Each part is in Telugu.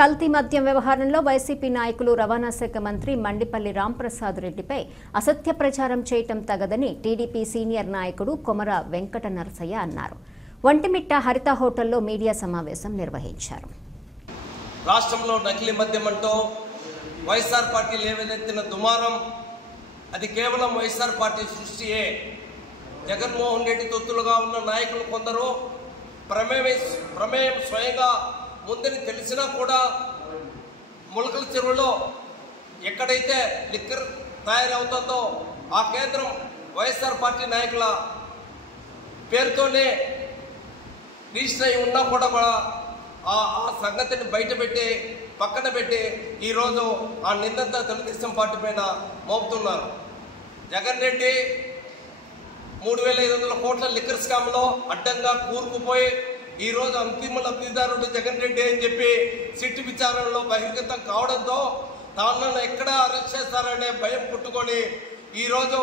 కల్తీ మద్యం వ్యవహారంలో వైసీపీ నాయకులు రవాణా శాఖ మంత్రి మండిపల్లి రాంప్రసాద్ రెడ్డిపై అసత్య ప్రచారం చేయటం తగదని టీడీపీ సీనియర్ నాయకుడు కొమర వెంకట నరసయ్య అన్నారు. ఒంటిమిట్ట హరిత హోటల్లో మీడియా సమావేశం నిర్వహించారు. రాష్ట్రంలో నకిలీ మద్యం అంటూ వైఎస్ఆర్ పార్టీ లేవనెత్తిన దుమారం అది కేవలం వైఎస్ఆర్ పార్టీ సృష్టియే. జగన్మోహన్ రెడ్డి తొత్తులుగా ఉన్న నాయకులు కొందరు ప్రమేయం స్వయంగా ముందని తెలిసినా కూడా ములకల చెరువులో ఎక్కడైతే లిక్కర్ తయారవుతుందో ఆ కేంద్రం వైఎస్ఆర్ పార్టీ నాయకుల పేరుతోనే రిజిస్టర్ అయి ఉన్నా కూడా ఆ సంగతిని బయటపెట్టి పక్కన పెట్టి ఈరోజు ఆ నిందంతా తెలుగుదేశం పార్టీ పైన మోపుతున్నారు. జగన్ రెడ్డి 3,500 కోట్ల లిక్కర్ స్కామ్లో అడ్డంగా కూరుకుపోయి ఈరోజు అంతిమ లబ్ధిదారుడు జగన్ రెడ్డి అని చెప్పి సిట్టు విచారణలో బహిర్గతం కావడంతో తాను ఎక్కడ అరెస్ట్ చేస్తారనే భయం పుట్టుకొని ఈరోజు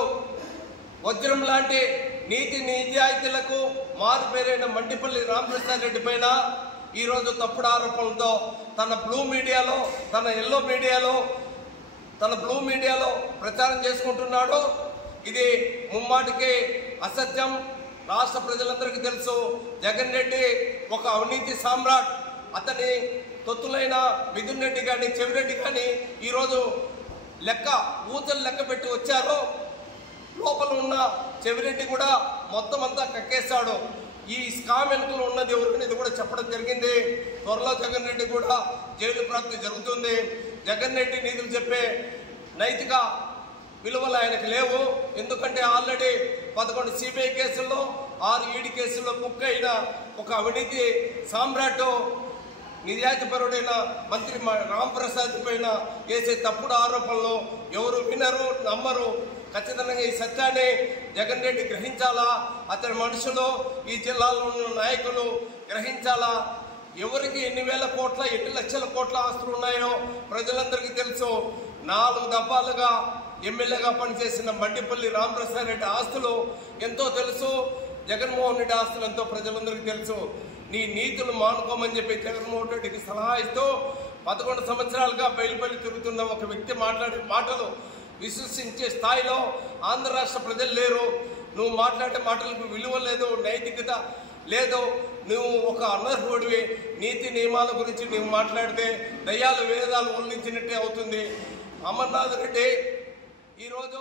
వజ్రం లాంటి నీతి నిజాయితీలకు మారుపేరైన మండిపల్లి రాంప్రసాద్ రెడ్డి పైన ఈరోజు తప్పుడు ఆరోపణలతో తన బ్లూ మీడియాలో ప్రచారం చేసుకుంటున్నాడు. ఇది ముమ్మాటికి అసత్యం. రాష్ట్ర ప్రజలందరికీ తెలుసు జగన్ రెడ్డి ఒక అవినీతి సామ్రాట్. అతని తొత్తులైన మిథున్ రెడ్డి కానీ చెవిరెడ్డి కానీ ఈరోజు ఊచలు లెక్క పెట్టి వచ్చారు. లోపల ఉన్న చెవిరెడ్డి కూడా మొత్తం అంతా కక్కేశాడు. ఈ స్కామ్ వెనుకలు ఉన్నది ఎవరికి ఇది కూడా చెప్పడం జరిగింది. త్వరలో జగన్ రెడ్డి కూడా జైలు ప్రాప్తి జరుగుతుంది. జగన్ రెడ్డి నీతులు చెప్పే నైతిక విలువలు ఆయనకు లేవు. ఎందుకంటే ఆల్రెడీ 11 సిబిఐ కేసుల్లో 6 ఈడీ కేసుల్లో బుక్ అయిన ఒక అవినీతి సామ్రాట్ నిజాయితీపరుడైన మంత్రి రాంప్రసాద్ పైన వేసే తప్పుడు ఆరోపణలు ఎవరు వినరు, నమ్మరు. ఖచ్చితంగా ఈ సత్యాన్ని జగన్ రెడ్డి గ్రహించాలా. అతని మనుషులు ఈ జిల్లాలో ఉన్న నాయకులు గ్రహించాలా. ఎవరికి ఎన్ని వేల కోట్ల ఎన్ని లక్షల కోట్ల ఆస్తులు ఉన్నాయో ప్రజలందరికీ తెలుసు. 4 దఫాలుగా ఎమ్మెల్యేగా పనిచేసిన మండిపల్లి రాంప్రసాద్ రెడ్డి ఆస్తులు ఎంతో తెలుసు. జగన్మోహన్ రెడ్డి ఆస్తులు ఎంతో ప్రజలందరికీ తెలుసు. నీ నీతులు మానుకోమని చెప్పి జగన్మోహన్ రెడ్డికి సలహా ఇస్తూ 11 సంవత్సరాలుగా బయలుపల్లి తిరుగుతున్న ఒక వ్యక్తి మాట్లాడే మాటలు విశ్వసించే స్థాయిలో ఆంధ్ర రాష్ట్ర ప్రజలు లేరు. నువ్వు మాట్లాడే మాటలకు విలువ లేదు, నైతికత లేదు. నువ్వు ఒక అనర్హుడివి. నీతి నియమాల గురించి నువ్వు మాట్లాడితే దయ్యాలు వేదాలు ఉల్లించినట్టే అవుతుంది. అమర్నాథ్ రెడ్డి ఈరోజు